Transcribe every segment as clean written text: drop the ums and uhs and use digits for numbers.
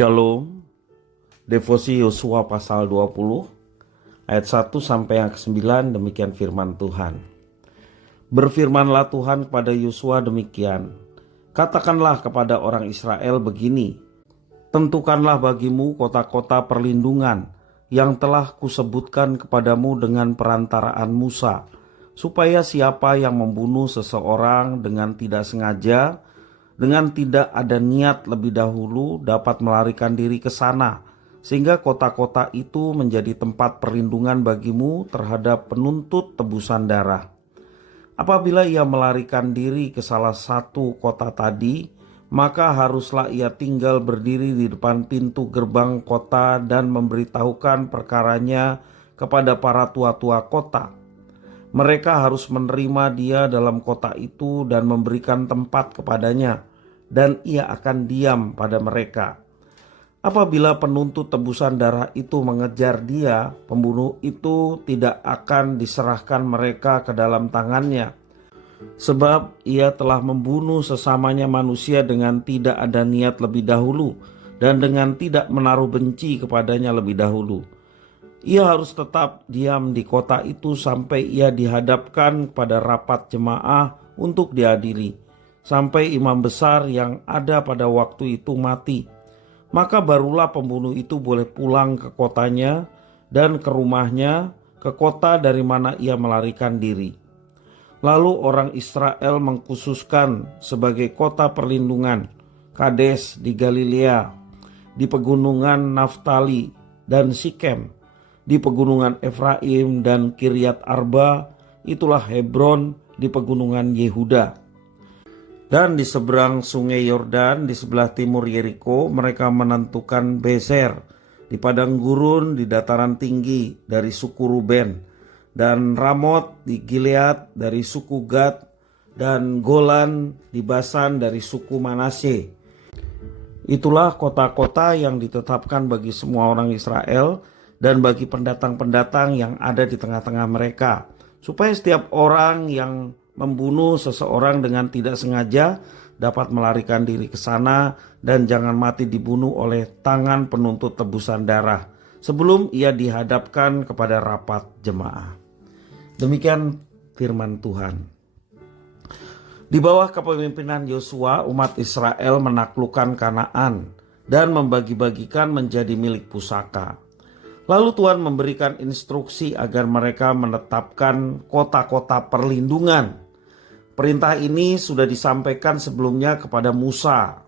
Shalom. Devosi Yosua pasal 20 ayat 1 sampai yang ke-9, demikian firman Tuhan. Berfirmanlah Tuhan kepada Yosua demikian, katakanlah kepada orang Israel begini, tentukanlah bagimu kota-kota perlindungan yang telah kusebutkan kepadamu dengan perantaraan Musa, supaya siapa yang membunuh seseorang dengan tidak sengaja, dengan tidak ada niat lebih dahulu dapat melarikan diri ke sana, sehingga kota-kota itu menjadi tempat perlindungan bagimu terhadap penuntut tebusan darah. Apabila ia melarikan diri ke salah satu kota tadi, maka haruslah ia tinggal berdiri di depan pintu gerbang kota dan memberitahukan perkaranya kepada para tua-tua kota. Mereka harus menerima dia dalam kota itu dan memberikan tempat kepadanya, dan ia akan diam pada mereka. Apabila penuntut tebusan darah itu mengejar dia, pembunuh itu tidak akan diserahkan mereka ke dalam tangannya, sebab ia telah membunuh sesamanya manusia dengan tidak ada niat lebih dahulu dan dengan tidak menaruh benci kepadanya lebih dahulu. Ia harus tetap diam di kota itu sampai ia dihadapkan kepada rapat jemaah untuk diadili, sampai imam besar yang ada pada waktu itu mati. Maka barulah pembunuh itu boleh pulang ke kotanya dan ke rumahnya, ke kota dari mana ia melarikan diri. Lalu orang Israel mengkhususkan sebagai kota perlindungan Kades di Galilea, di pegunungan Naftali dan Sikem, di pegunungan Efraim dan Kiryat Arba, itulah Hebron di pegunungan Yehuda. Dan di seberang sungai Yordan di sebelah timur Yeriko, mereka menentukan Bezer di padang gurun di dataran tinggi dari suku Ruben, dan Ramot di Gilead dari suku Gad, dan Golan di Basan dari suku Manasye. Itulah kota-kota yang ditetapkan bagi semua orang Israel dan bagi pendatang-pendatang yang ada di tengah-tengah mereka, supaya setiap orang yang membunuh seseorang dengan tidak sengaja dapat melarikan diri ke sana dan jangan mati dibunuh oleh tangan penuntut tebusan darah sebelum ia dihadapkan kepada rapat jemaah. Demikian firman Tuhan. Di bawah kepemimpinan Yosua, umat Israel menaklukkan Kanaan dan membagi-bagikan menjadi milik pusaka. Lalu Tuhan memberikan instruksi agar mereka menetapkan kota-kota perlindungan. Perintah ini sudah disampaikan sebelumnya kepada Musa.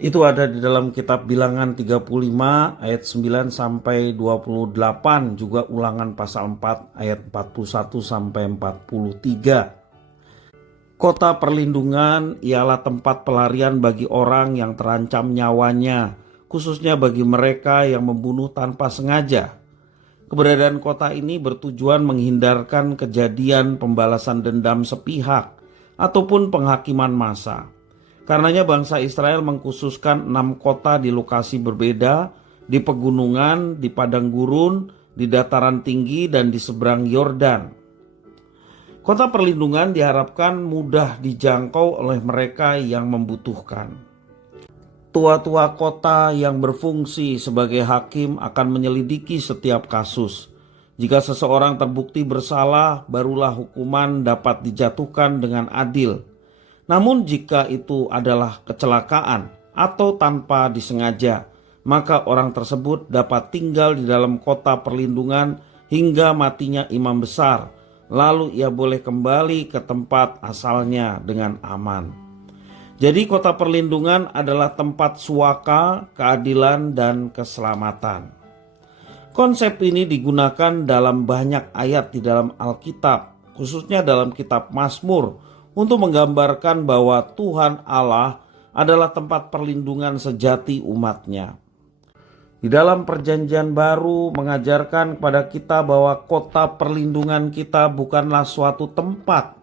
Itu ada di dalam kitab Bilangan 35 ayat 9 sampai 28, juga Ulangan pasal 4 ayat 41 sampai 43. Kota perlindungan ialah tempat pelarian bagi orang yang terancam nyawanya, khususnya bagi mereka yang membunuh tanpa sengaja. Keberadaan kota ini bertujuan menghindarkan kejadian pembalasan dendam sepihak ataupun penghakiman massa. Karenanya bangsa Israel mengkhususkan 6 kota di lokasi berbeda, di pegunungan, di padang gurun, di dataran tinggi, dan di seberang Yordan. Kota perlindungan diharapkan mudah dijangkau oleh mereka yang membutuhkan. Tua-tua kota yang berfungsi sebagai hakim akan menyelidiki setiap kasus. Jika seseorang terbukti bersalah, barulah hukuman dapat dijatuhkan dengan adil. Namun jika itu adalah kecelakaan atau tanpa disengaja, maka orang tersebut dapat tinggal di dalam kota perlindungan hingga matinya imam besar. Lalu ia boleh kembali ke tempat asalnya dengan aman. Jadi kota perlindungan adalah tempat suaka, keadilan, dan keselamatan. Konsep ini digunakan dalam banyak ayat di dalam Alkitab, khususnya dalam kitab Mazmur, untuk menggambarkan bahwa Tuhan Allah adalah tempat perlindungan sejati umatnya. Di dalam Perjanjian Baru mengajarkan kepada kita bahwa kota perlindungan kita bukanlah suatu tempat,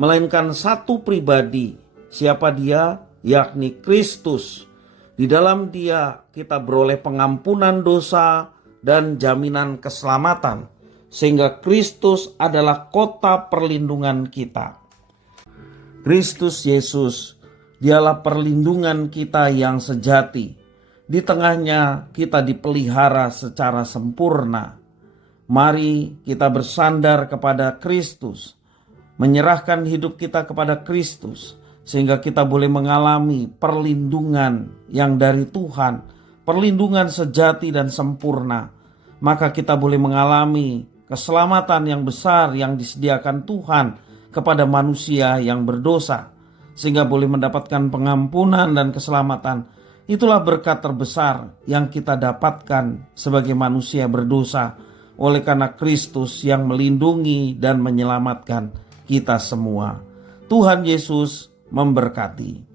melainkan satu pribadi. Siapa dia? Yakni Kristus. Di dalam dia kita beroleh pengampunan dosa dan jaminan keselamatan, sehingga Kristus adalah kota perlindungan kita. Kristus Yesus, dialah perlindungan kita yang sejati. Di tengahnya kita dipelihara secara sempurna. Mari kita bersandar kepada Kristus, menyerahkan hidup kita kepada Kristus, sehingga kita boleh mengalami perlindungan yang dari Tuhan, perlindungan sejati dan sempurna. Maka kita boleh mengalami keselamatan yang besar yang disediakan Tuhan kepada manusia yang berdosa, sehingga boleh mendapatkan pengampunan dan keselamatan. Itulah berkat terbesar yang kita dapatkan sebagai manusia berdosa, oleh karena Kristus yang melindungi dan menyelamatkan kita semua. Tuhan Yesus memberkati.